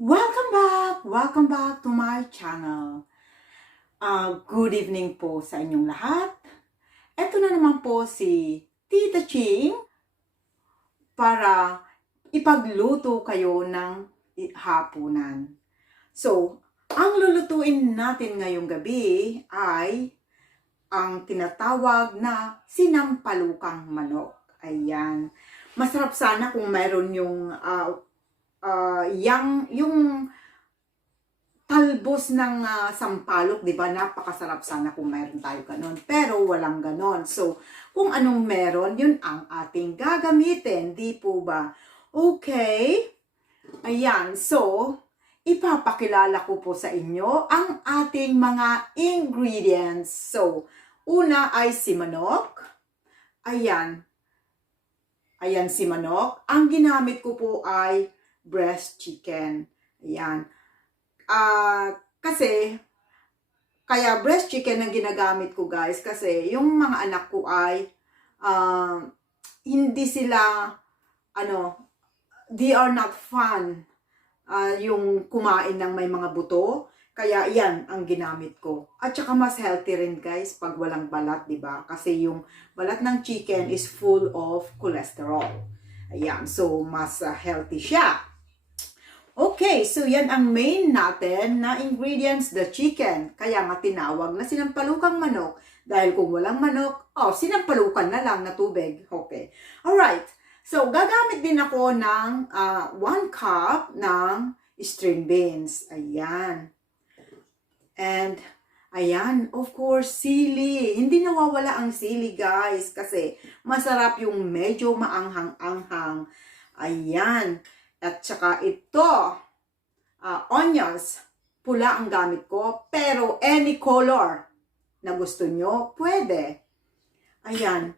Welcome back to my channel. Good evening po sa inyong lahat. Ito na naman po si Tita Ching para ipagluto kayo ng hapunan. So, ang lulutuin natin ngayong gabi ay ang tinatawag na Sinampalukang Manok. Ayan. Masarap sana kung meron yung yung talbos ng sampalok, di ba? Napakasarap sana kung meron tayo ganon. Pero walang ganon. So, kung anong meron, yun ang ating gagamitin. Di po ba? Okay. Ayan. So, ipapakilala ko po sa inyo ang ating mga ingredients. So, una ay si manok. Ayan. Ayan si manok. Ang ginamit ko po ay breast chicken. Ayan. Kasi, kaya breast chicken ang ginagamit ko guys, kasi yung mga anak ko ay, hindi sila, they are not fun, yung kumain ng may mga buto. Kaya yan ang ginamit ko. At saka mas healthy rin guys pag walang balat, di ba? Kasi yung balat ng chicken is full of cholesterol. Ayan, so mas healthy siya. Okay, so yan ang main natin na ingredients, the chicken. Kaya nga tinawag na sinampalukang manok. Dahil kung walang manok, sinampalukan na lang na tubig. Okay. Alright. So, gagamit din ako ng 1 cup ng string beans. Ayan. And, ayan, of course, sili. Hindi nawawala ang sili, guys. Kasi masarap yung medyo maanghang-anghang. Ayan. At saka ito, onions, pula ang gamit ko, pero any color na gusto nyo, pwede. Ayan,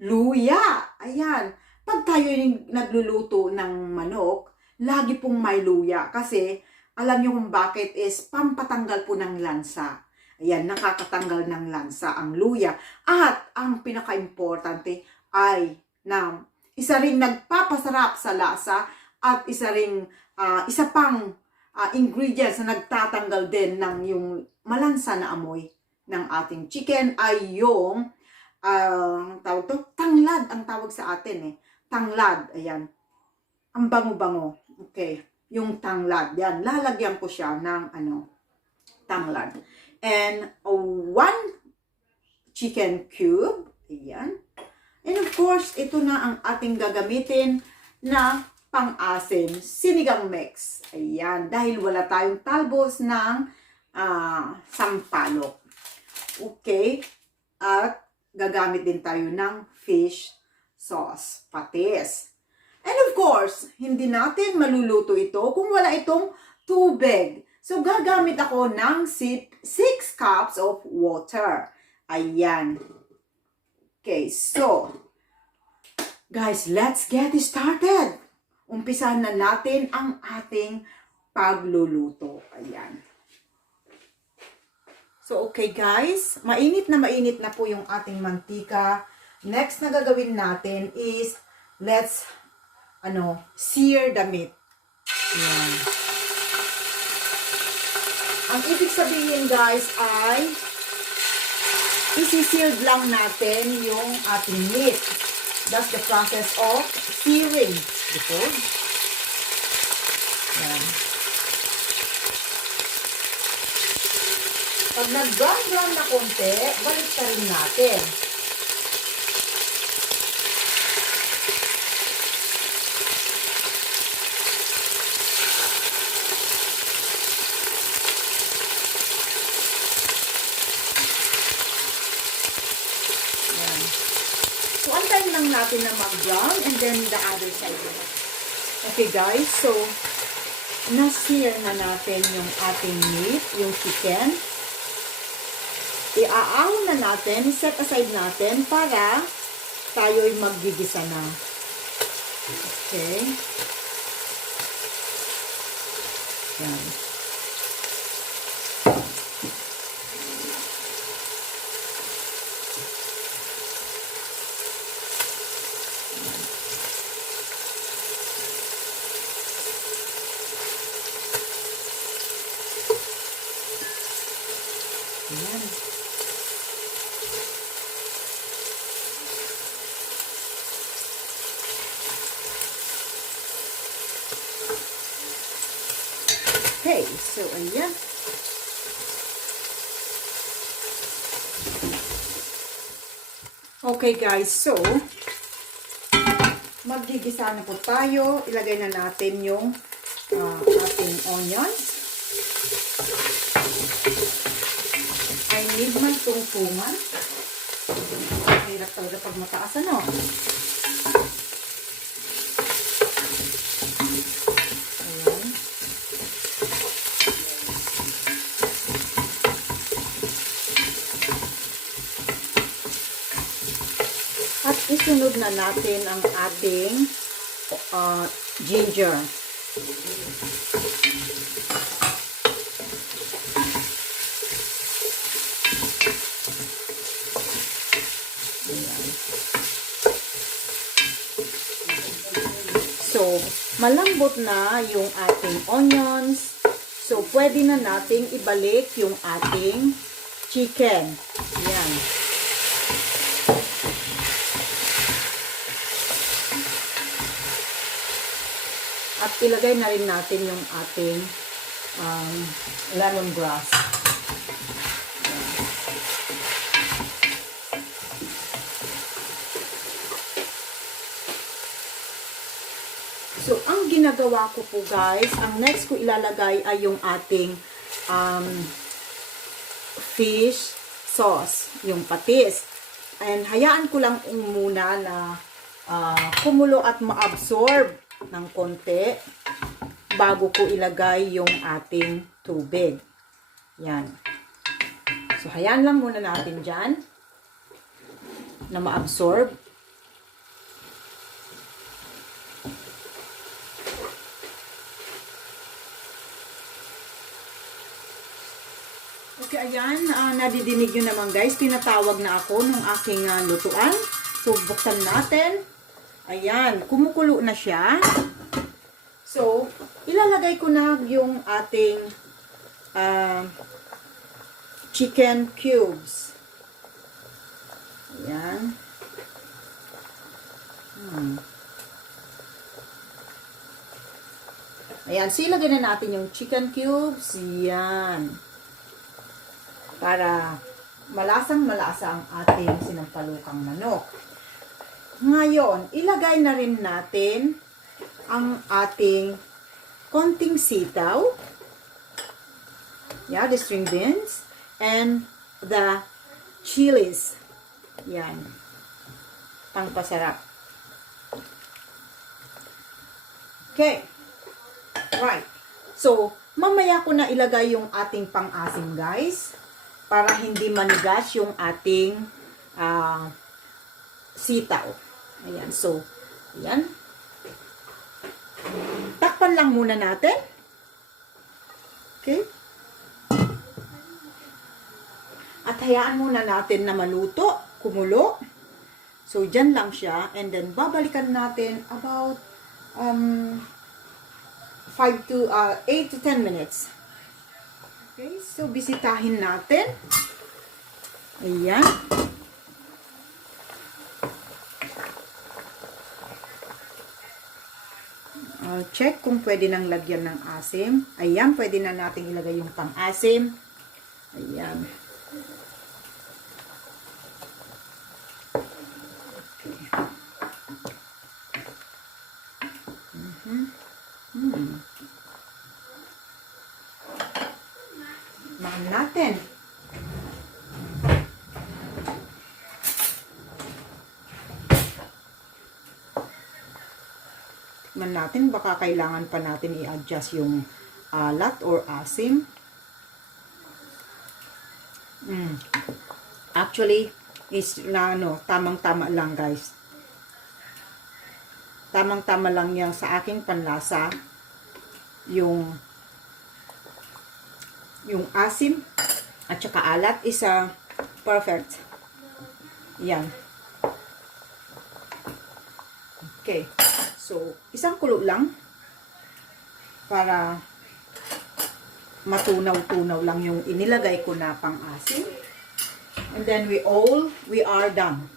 luya, ayan. Pag tayo nagluluto ng manok, lagi pong may luya kasi alam nyo kung bakit is pampatanggal po ng lansa. Ayan, nakakatanggal ng lansa ang luya. At ang pinaka-importante ay na isa ring nagpapasarap sa lasa at isa pang ingredients na nagtatanggal din ng yung malansa na amoy ng ating chicken ay yung tawag to, tanglad ang tawag sa atin eh. Tanglad, ayan. Ang bango-bango. Okay, yung tanglad. Yan, lalagyan ko siya ng tanglad. And 1 chicken cube. Ayan. And of course, ito na ang ating gagamitin na pang-asim, sinigang mix. Ayan, dahil wala tayong talbos ng sampalok. Okay, at gagamit din tayo ng fish sauce, patis. And of course, hindi natin maluluto ito kung wala itong tubig. So, gagamit ako ng 6 cups of water. Ayan. Okay, so, guys, let's get started. Umpisahan na natin ang ating pagluluto. Ayan. So, okay guys. Mainit na po yung ating mantika. Next na gagawin natin is, let's, sear the meat. Ayan. Ang ibig sabihin guys ay, isi-seared lang natin yung ating meat. That's the process of searing. Ito. Yan. Pag nag-brown na konti, balik ka rin natin. Yan. So, antayin lang natin na mag-brown and then the other side. Okay guys, so na-sear na natin yung ating meat, yung chicken. Iaahon na natin, set aside natin para tayo'y maggigisa na. Okay. Yan. Ayan. Okay, so ayan. Okay guys, so magigisa na po tayo. Ilagay na natin yung ating onions. I need man tungtungan. Hirap talaga pag mataas, ano? Ayan. At isunod na natin ang ating ginger. So, malambot na yung ating onions. So, pwede na nating ibalik yung ating chicken. Ayan. At ilagay na rin natin yung ating lemongrass. So, ang ginagawa ko po guys, ang next ko ilalagay ay yung ating fish sauce, yung patis. And hayaan ko lang muna na kumulo at ma-absorb ng konti bago ko ilagay yung ating tubig. Yan. So, hayaan lang muna natin dyan na ma-absorb. Okay, ayan. Nadidinig nyo naman guys. Tinatawag na ako ng aking lutuan. So, buksan natin. Ayan. Kumukulo na siya. So, ilalagay ko na yung ating chicken cubes. Ayan. Ayan. So, ilagay na natin yung chicken cubes. Ayan. Para malasang-malasa ang ating sinampalukang manok. Ngayon, ilagay na rin natin ang ating konting sitaw. Yeah, the string beans. And the chillies. Yan. Pangpasarap. Okay. Right. So, mamaya ko na ilagay yung ating pang-asim, guys. Para hindi manigas yung ating sitaw. Ayan. So, ayan. Takpan lang muna natin. Okay. At hayaan muna natin na maluto, kumulo. So, dyan lang siya. And then, babalikan natin about 8 to 10 minutes. Okay, so bisitahin natin. Ayan. Check kung pwede nang lagyan ng asim. Ayan, pwede na natin ilagay yung pang-asim. Ayan. Natin. Tikman natin, baka kailangan pa natin i-adjust yung alat or asim. Actually, is tamang-tama lang guys. Tamang-tama lang yan sa aking panlasa. Yung asim at saka alat is perfect. Yan. Okay. So, isang kulo lang para matunaw-tunaw lang yung inilagay ko na pang-asin. And then we are done.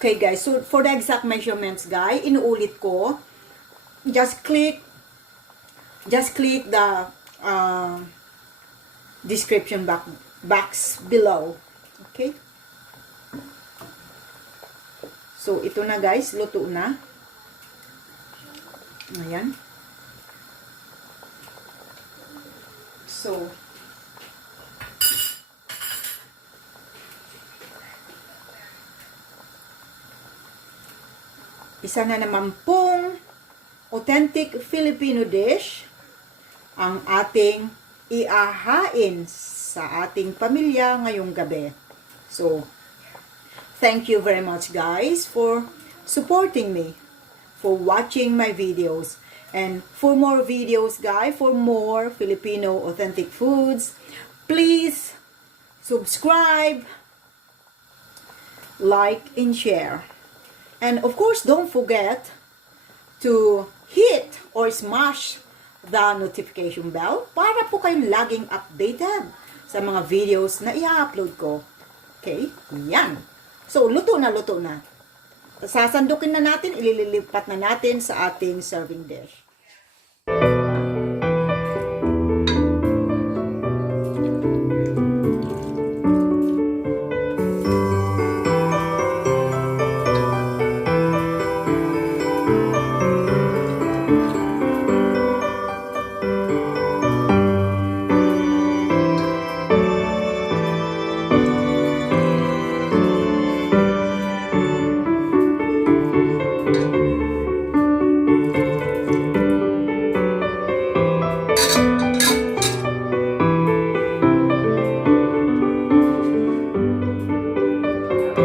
Okay guys, so for the exact measurements guys, inuulit ko. Just click the description box below. Okay? So ito na guys, luto na. Ayan. So isa na naman pong authentic Filipino dish ang ating iahain sa ating pamilya ngayong gabi. So, thank you very much guys for supporting me, for watching my videos. And for more videos guys, for more Filipino authentic foods, please subscribe, like, and share. And of course, don't forget to hit or smash the notification bell para po kayong laging updated sa mga videos na i-upload ko. Okay? Yan. So, luto na. Sasandukin na natin, ililipat na natin sa ating serving dish.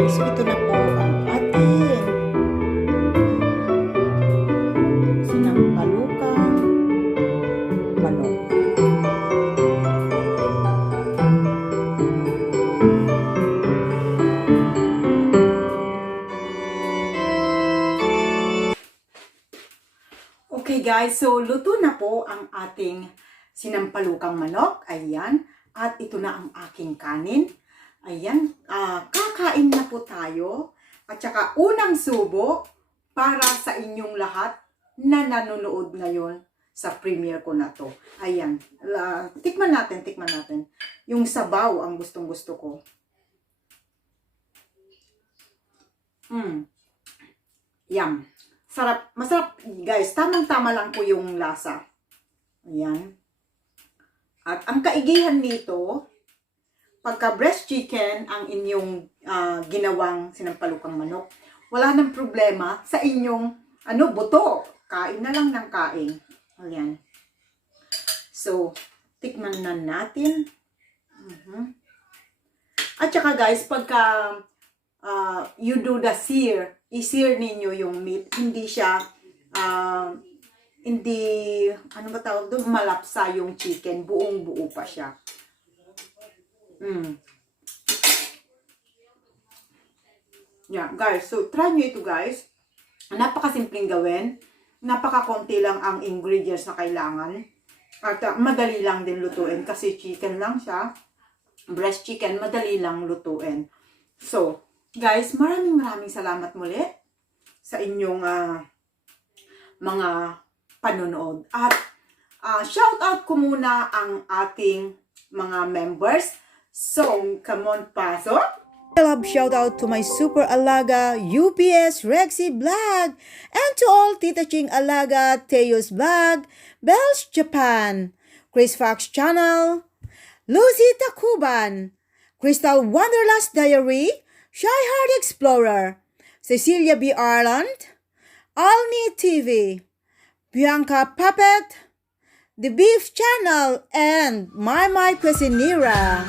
So, ito na po ang ating sinampalukang manok. Okay guys, so luto na po ang ating sinampalukang manok. Ayan. At ito na ang aking kanin. Ayan, kakain na po tayo. At saka unang subo para sa inyong lahat na nanonood ngayon sa premiere ko na to. Ayan, tikman natin. Yung sabaw ang gustong-gusto ko. Yum. Sarap, masarap guys. Tamang-tama lang po yung lasa. Ayan. At ang kaigihan nito, pagka breast chicken ang inyong ginawang sinampalukang manok, wala nang problema sa inyong buto. Kain na lang ng kain. Ayan. So, tikman na natin. At saka guys, pagka you do the sear, i-sear ninyo yung meat, hindi siya, ano ba tawag doon? Malapsa yung chicken. Buong-buo pa siya. Yeah, guys. So, try nyo ito, guys. Napakasimpleng gawin. Napakakonti lang ang ingredients na kailangan. At madali lang din lutuin kasi chicken lang siya. Breast chicken, madali lang lutuin. So, guys, maraming salamat muli sa inyong mga panonood. At shout out ko muna ang ating mga members. So, come on, pasok! Love shout out to my Super Alaga, UPS Rexy Vlog, and to all Tita Ching Alaga, Teo's Vlog, Bells Japan, Chris Fox Channel, Lucy Takuban, Crystal Wanderlust Diary, Shy Heart Explorer, Cecilia B. Arland, Alni TV, Bianca Puppet, The Beef Channel, and My Cuisinera.